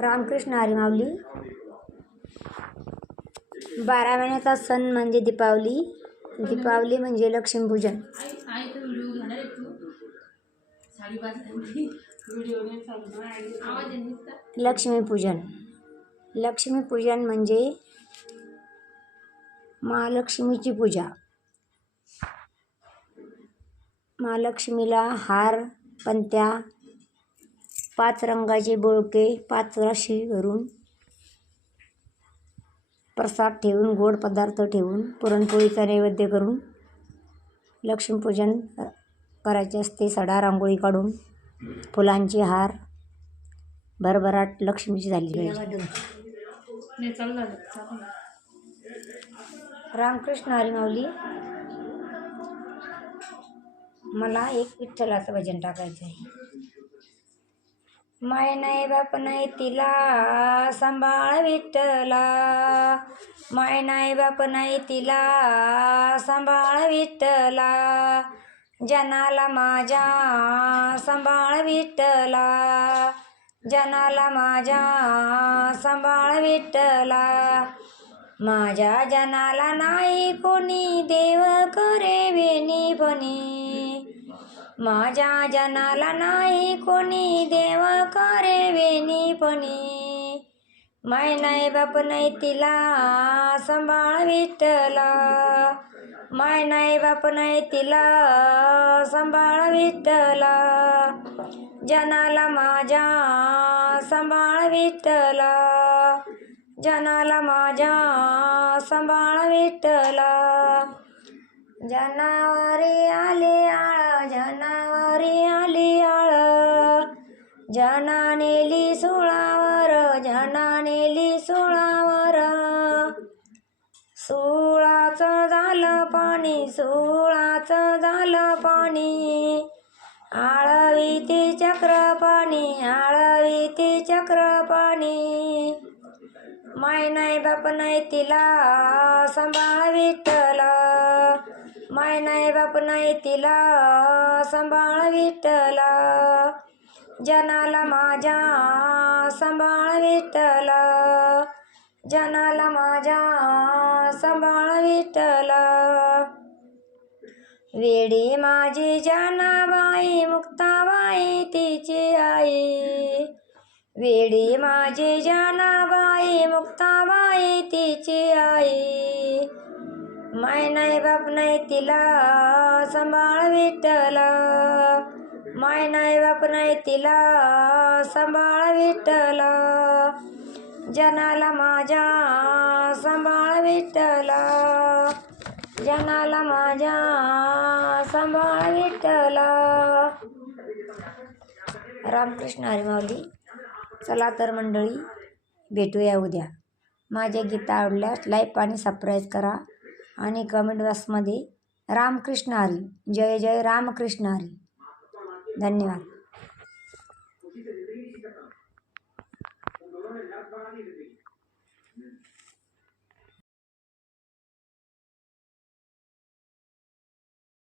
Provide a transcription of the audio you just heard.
रामकृष्ण हरिमावली बारा महिन्याचा सण म्हणजे दीपावली. दीपावली म्हणजे लक्ष्मीपूजन लक्ष्मीपूजन लक्ष्मीपूजन म्हणजे महालक्ष्मीची पूजा. महालक्ष्मीला हार पंत्या पाच रंगाचे बोळके पाच राशी भरून प्रसाद ठेवून गोड पदार्थ ठेवून पुरणपोळीचा नैवेद्य करून लक्ष्मीपूजन करायचे असते. सडा रांगोळी काढून फुलांचे हार भरभराट लक्ष्मीची झाली पाहिजे. नाही चालू झालं मला एक विठ्ठलाचं भजन टाकायचं आहे. माय नाही बाप नाही तिला सांभाळ विठ्ठला. माय नाही बाप नाही तिला सांभाळ विठ्ठला. जनाला माझ्या सांभाळ विठ्ठला. जनाला माझ्या सांभाळ विठ्ठला. माझ्या जनाला नाही कोणी देव करे वेणीपणी माझ्या जनाला नाही कोणी देवा करे वेणीपणी माय नाही बाप नाही तिला सांभाळ माय नाही बाप नाही तिला सांभाळ जनाला माझ्या सांभाळ जनाला माझ्या सांभाळ विठ्ठला जनावरे आले जना नेली सोळावर जना नेली सोळावर. सोळाचं झालं पाणी सोळाचं झालं पाणी. आळवीती चक्र पाणी आळवीती चक्र पाणी. माय नाही बाप नाही तिला सांभाळ विठ्ठला माय नाही बाप नाही तिला सांभाळ विठ्ठला जनाला माझ्या सांभाळ विठ्ठल. जनाला माझ्या सांभाळ विठ्ठल. वेडी माझी जनाबाई मुक्ताबाई तिची आई. वेडी माझी जनाबाई मुक्ताबाई तिची आई. माय नाही बाप नाही तिला सांभाळ विठ्ठल. माय नाही बाप नाही तिला सांभाळ विठ्ठल. जनाला माझ्या सांभाळ विठ्ठल. जनाला माझ्या सांभाळ विठ्ठल. रामकृष्ण हरिमावली चला तर मंडळी भेटूया उद्या. माझ्या गीता आवडल्यास लाईक आणि सबस्क्राईब करा. आणि कमेंट बॉक्समध्ये रामकृष्ण हरी जय जय रामकृष्ण हरी. धन्यवाद.